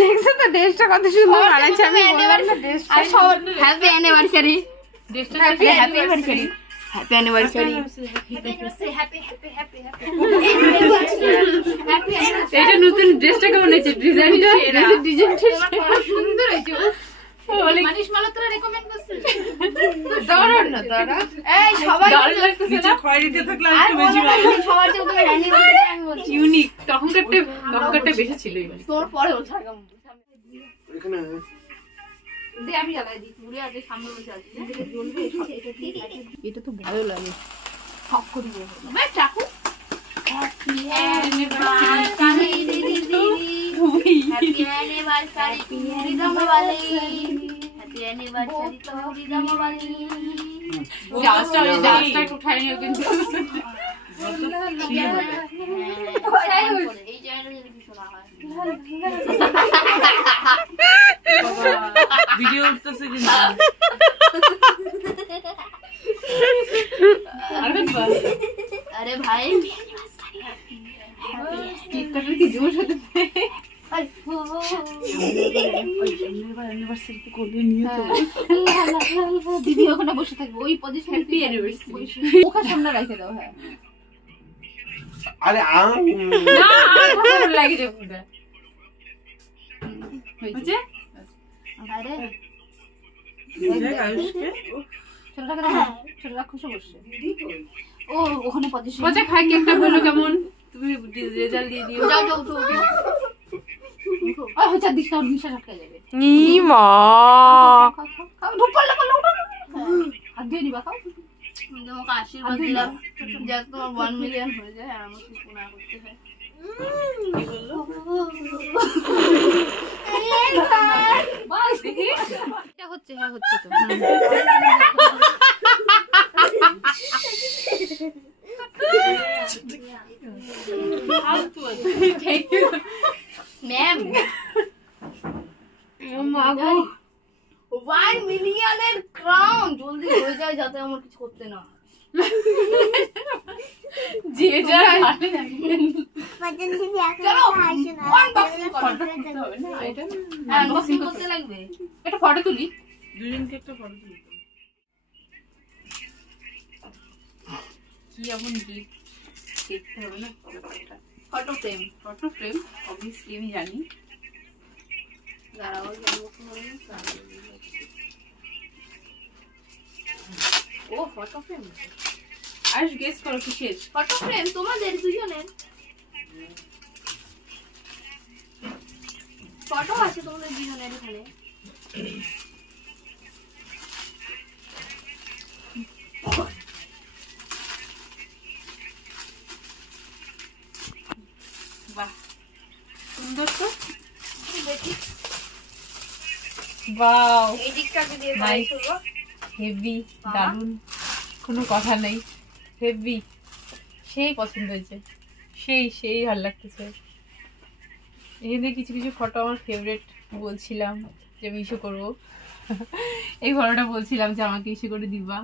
দেখছো তো ড্রেসটা কত সুন্দর বানাচ্ছে। আমি happy anniversary, happy anniversary, happy anniversary. এটা নতুন ড্রেসটা কেমন হয়েছে? ডিজাইনটা সুন্দর হয়েছে। তখনকারটা বেশি ছিল। এটা তো ভালো লাগে। ভিডিও উঠতেছে কিন্তু अरे भाई কি জোর সাথে দিদি ওখানে বসে থাকবে ওই পজিশনে। ওখানে সামনে রেখে দাও। হ্যাঁ আরে লাগে যে अरे ছোটরা খুশি বসছে। ও ওখানে পজিশন মজা খাই। কেকটা বলো কেমন? তুমি রেজাল্ট দিয়ে দিও। जाओ जाओ उठो ও হচ্ছে দিস না, নিশা আটকে যাবে। ই মা খাও ধূপ পড়লে পড়লে উঠো। হাত দিয়ে নিবা। খাও। তোমাকে আশীর্বাদ দিলাম যাতে তোমার 1 মিলিয়ন হয়ে যায় আর আমাকে পুনা করতে হয়। বাস দেখি এটা হচ্ছে। হ্যাঁ হচ্ছে তো। मैम মাগো 1 মিলিয়নের ক্রাউন জলদি হয়ে যায় যাতে আমার কিছু করতে না যে যা চলো আনবক্সিং করতে হবে না। এটা আনবক্সিং করতে লাগবে। একটা ফটো তুলি। দুজনকে একটা ফটো তুলি। কি এমন গিফট দেখতে হবে না? ফটো ফ্রেম অবভিয়াসলি আমি জানি। দাঁড়াও আনবক্সিং করব। ও ফটো ফ্রেম আর গেস করো কিসের ফটো ফ্রেম? তোমাদের দুজনের ফটো আছে তোমাদের দুজনের এখানে। বাহ সুন্দর তো। দেখি ওয়াও এই দিকটাকে দিয়ে Nice. করব। হেভি দারুন, কোনো কথা নেই। হেভি সেই পছন্দ হয়েছে। সেই ভালো লাগতেছে। এখানে কিছু কিছু ফটো আমার ফেভারিট বলছিলাম যে আমি ইস্যু করবো। এই ফটোটা বলছিলাম যে আমাকে ইস্যু করে দিবা।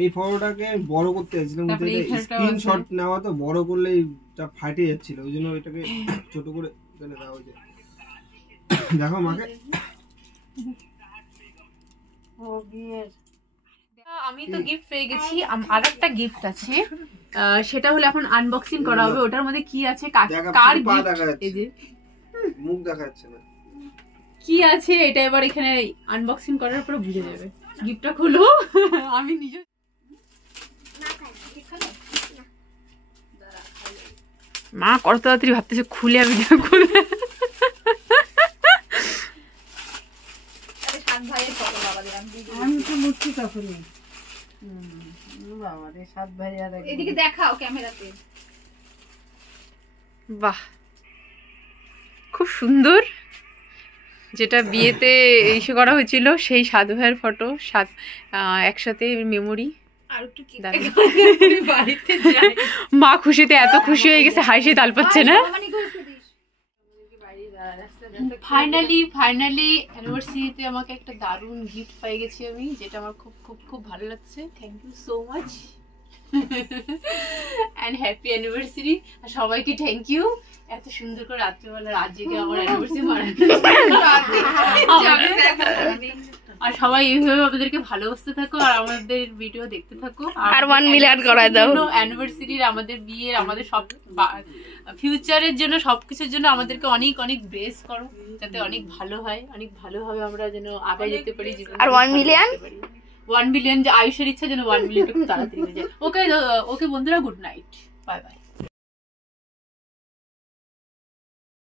এই ফটোটাকে বড় করতে যাচ্ছিলাম কিন্তু স্ক্রিনশট নেওয়া তো বড় করলেই তা ফাটে যাচ্ছিল, ওই জন্য এটাকে ছোট করে এখানে দেওয়া হয়েছে। দেখো মাকে আমি তো গিফট পেয়ে গেছি। আর একটা গিফট আছে, সেটা হলো এখন আনবক্সিং করা হবে। ওটার মধ্যে কি আছে, কার গিফট, এই যে মুখ দেখা যাচ্ছে না কি আছে এটা এবার এখানে আনবক্সিং করার পর বুঝে যাবে। গিফটটা খুলো। আমি নিজে মা কত তাড়াতাড়ি ভাবতেছে খুলে আমি খুলে। আমি তো মুক্তি তখনই বাবা রে 7 ভাই আর এদিকে দেখাও ক্যামেরাতে। বাহ খুব সুন্দর। যেটা বিয়েতে ইস্যু করা হয়েছিল সেই 7 ভাইয়ের ফটো, একসাথে মেমোরি। আর একটু কি বাড়িতে যাই। মা খুশিতে এত খুশি হয়ে গেছে, হাসি তাল পাচ্ছে না। ফাইনালি অ্যানিভার্সারিতে আমাকে একটা দারুণ গিফট পেয়ে গেছি আমি, যেটা আমার খুব খুব খুব ভালো লাগছে। Thank you so much. And happy anniversary. আর সবাইকে থ্যাংক ইউ এত সুন্দর করে রাত্রেবেলা রাত জেগে আমার অ্যানিভার্সারি মানানো। আর সবাই এইভাবে আমাদেরকে ভালোবাসতে থাকো আর আমাদের ভিডিও দেখতে থাকো আর 1 মিলিয়ন করায় দাও। অ্যানিভার্সারির, আমাদের বিয়ের, আমাদের সব ফিউচারের জন্য, সবকিছুর জন্য আমাদেরকে অনেক অনেক ব্লেস করো, যাতে অনেক ভালো হয়, অনেক ভালোভাবে আমরা যেন আগে যেতে পারি জীবনে। আর 1 মিলিয়ন 1 মিলিয়ন যে আয়ুষের ইচ্ছা যেন 1 মিলিয়নটা খুব তাড়াতাড়ি হয়ে যায়। ওকে বন্ধুরা, গুড নাইট, বাই বাই।